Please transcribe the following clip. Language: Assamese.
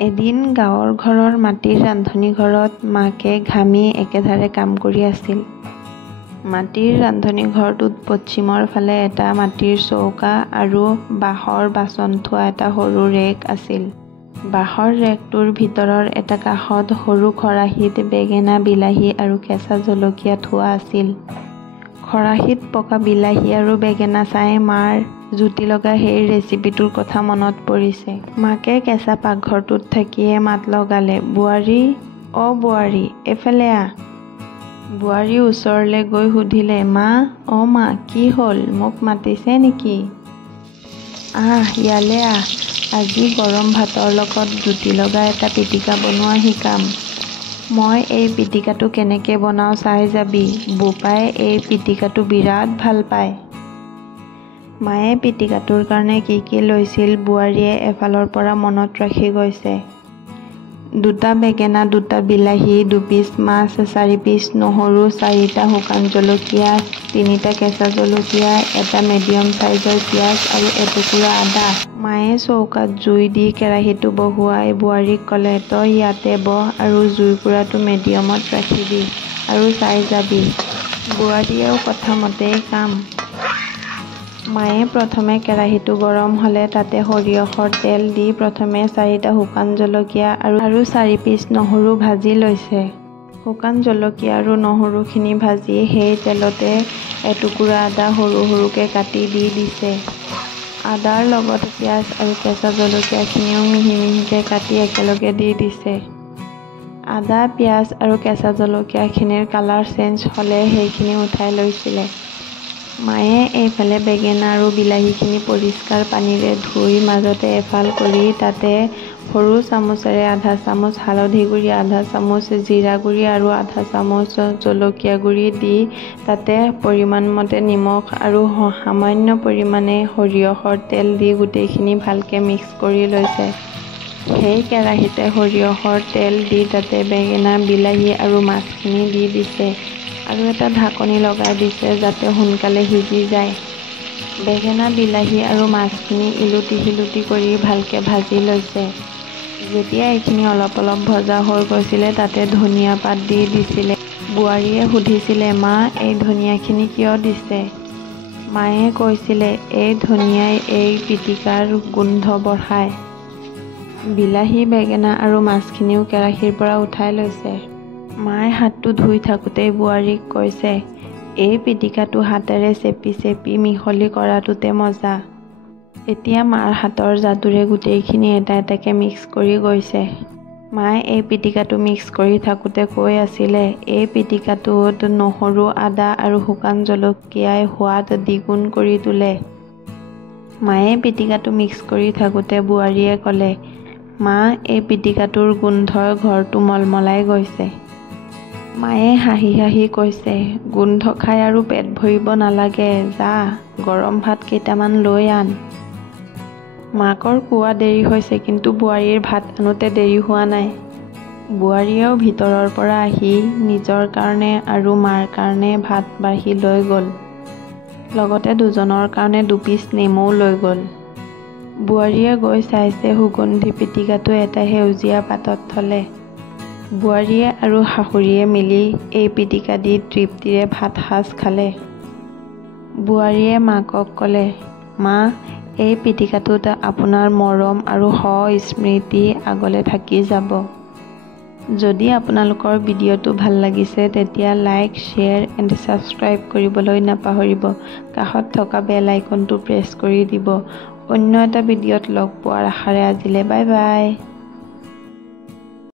এদিন গাঁৱৰ ঘৰৰ মাটিৰ ৰান্ধনি ঘৰত মাকে ঘামি একেধাৰে কাম কৰি আছিল। মাটিৰ ৰান্ধনি ঘৰটোত পশ্চিমৰ ফালে এটা মাটিৰ চৌকা আৰু বাঁহৰ বাচন থোৱা এটা সৰু ৰেক আছিল। বাঁহৰ ৰেকটোৰ ভিতৰৰ এটা কাষত সৰু খৰাহীত বেঙেনা, বিলাহী আৰু কেঁচা জলকীয়া থোৱা আছিল। খৰাহীত পকা বিলাহী আৰু বেঙেনা চাই মাৰ জুতি লগা সেই ৰেচিপিটোৰ কথা মনত পৰিছে। মাকে কেঁচা পাকঘৰটোত থাকিয়ে মাত লগালে, বোৱাৰী, অ বোৱাৰী, এইফালে আহ। বোৱাৰী ওচৰলৈ গৈ সুধিলে, মা, অ মা, কি হ'ল, মোক মাতিছে নেকি? আহ, ইয়ালে আহ, আজি গৰম ভাতৰ লগত জুতি লগা এটা পিটিকা বনোৱা শিকাম। মই এই পিটিকাটো কেনেকৈ বনাওঁ চাই যাবি। বোপাই এই পিটিকাটো বিৰাট ভাল পায়। মায়ে পিটিকাটোৰ কাৰণে কি কি লৈছিল বোৱাৰীয়ে এফালৰ পৰা মনত ৰাখি গৈছে। 2টা বেঙেনা, 2টা বিলাহী, 2 পিচ মাছ, 4 পিচ নহৰু, 4টা শুকান জলকীয়া, 3টা কেঁচা জলকীয়া, এটা মিডিয়াম চাইজৰ পিঁয়াজ আৰু এটুকুৰা আদা। মায়ে চৌকাত জুই দি কেৰাহীটো বহুৱাই বোৱাৰীক ক'লে, তই ইয়াতে বহ আৰু জুইৰ কুৰাটো মিডিয়ামত ৰাখিবি আৰু চাই যাবি। বোৱাৰীয়েও কথা মতেই কাম। মায়ে প্ৰথমে কেৰাহীটো গৰম হ'লে তাতে সৰিয়হৰ তেল দি প্ৰথমে 4টা শুকান জলকীয়া আৰু 4 পিচ নহৰু ভাজি লৈছে। শুকান জলকীয়া আৰু নহৰুখিনি ভাজি সেই তেলতে এটুকুৰা আদা সৰু সৰুকৈ কাটি দি দিছে। আদাৰ লগত পিঁয়াজ আৰু কেঁচা জলকীয়াখিনিও মিহি মিহিকৈ কাটি একেলগে দি দিছে। আদা, পিঁয়াজ আৰু কেঁচা জলকীয়াখিনিৰ কালাৰ চেঞ্জ হ'লে সেইখিনি উঠাই লৈছিলে। মায়ে এইফালে বেঙেনা আৰু বিলাহীখিনি পৰিষ্কাৰ পানীৰে ধুই মাজতে এফাল কৰি তাতে সৰু চামুচেৰে আধা চামুচ হালধি গুড়ি, আধা চামুচ জিৰা গুড়ি আৰু আধা চামুচ জলকীয়া গুড়ি দি তাতে পৰিমাণ মতে নিমখ আৰু সামান্য পৰিমাণে সৰিয়হৰ তেল দি গোটেইখিনি ভালকৈ মিক্স কৰি লৈছে। সেই কেৰাহীতে সৰিয়হৰ তেল দি তাতে বেঙেনা, বিলাহী আৰু মাছখিনি দি দিছে আৰু এটা ঢাকনি লগাই দিছে যাতে সোনকালে সিজি যায়। বেঙেনা, বিলাহী আৰু মাছখিনি ইলুটি সিলুটি কৰি ভালকৈ ভাজি লৈছে। যেতিয়া এইখিনি অলপ অলপ ভজা হৈ গৈছিলে তাতে ধনিয়া পাত দি দিছিলে। বোৱাৰীয়ে সুধিছিলে, মা, এই ধনিয়াখিনি কিয় দিছে? মায়ে কৈছিলে, এই ধনিয়াই এই পিটিকাৰ গোন্ধ বঢ়ায়। বিলাহী, বেঙেনা আৰু মাছখিনিও কেৰাহীৰ পৰা উঠাই লৈছে। মায়ে হাতটো ধুই থাকোঁতেই বোৱাৰীক কৈছে, এই পিটিকাটো হাতেৰে চেপি চেপি মিহলি কৰাটোতে মজা। এতিয়া মাৰ হাতৰ যাদুৰে গোটেইখিনি এটা এটাকৈ মিক্স কৰি গৈছে। মায়ে এই পিটিকাটো মিক্স কৰি থাকোঁতে কৈ আছিলে, এই পিটিকাটোত নহৰু, আদা আৰু শুকান জলকীয়াই সোৱাদ দ্বিগুণ কৰি তোলে। মায়ে পিটিকাটো মিক্স কৰি থাকোঁতে বোৱাৰীয়ে ক'লে, মা, এই পিটিকাটোৰ গোন্ধই ঘৰটো মলমলাই গৈছে। মায়ে হাঁহি হাঁহি কৈছে, গোন্ধ খাই আৰু পেট ভৰিব নালাগে, যা গৰম ভাত কেইটামান লৈ আন। মাকৰ কোৱা দেৰি হৈছে কিন্তু বোৱাৰীৰ ভাত আনোতে দেৰি হোৱা নাই। বোৱাৰীয়েও ভিতৰৰ পৰা আহি নিজৰ কাৰণে আৰু মাৰ কাৰণে ভাত বাঢ়ি লৈ গ'ল। লগতে দুজনৰ কাৰণে 2 পিচ নেমুও লৈ গ'ল। বোৱাৰীয়ে গৈ চাইছে সুগন্ধি পিটিকাটো এটা সেউজীয়া পাতত থলে। বোৱাৰীয়ে আৰু শাশুড়ীয়ে মিলি এই পিটিকা দি তৃপ্তিৰে ভাত সাজ খালে। বোৱাৰীয়ে মাকক ক'লে, মা, এই পিটিকাটোত আপোনাৰ মৰম আৰু স্মৃতি আগলৈ থাকি যাব। যদি আপোনালোকৰ ভিডিঅ'টো ভাল লাগিছে তেতিয়া লাইক, শ্বেয়াৰ এণ্ড ছাবস্ক্ৰাইব কৰিবলৈ নাপাহৰিব। কাষত থকা বেল আইকনটো প্ৰেছ কৰি দিব। অন্য এটা ভিডিঅ'ত লগ পোৱাৰ আশাৰে আজিলৈ বাই বাই।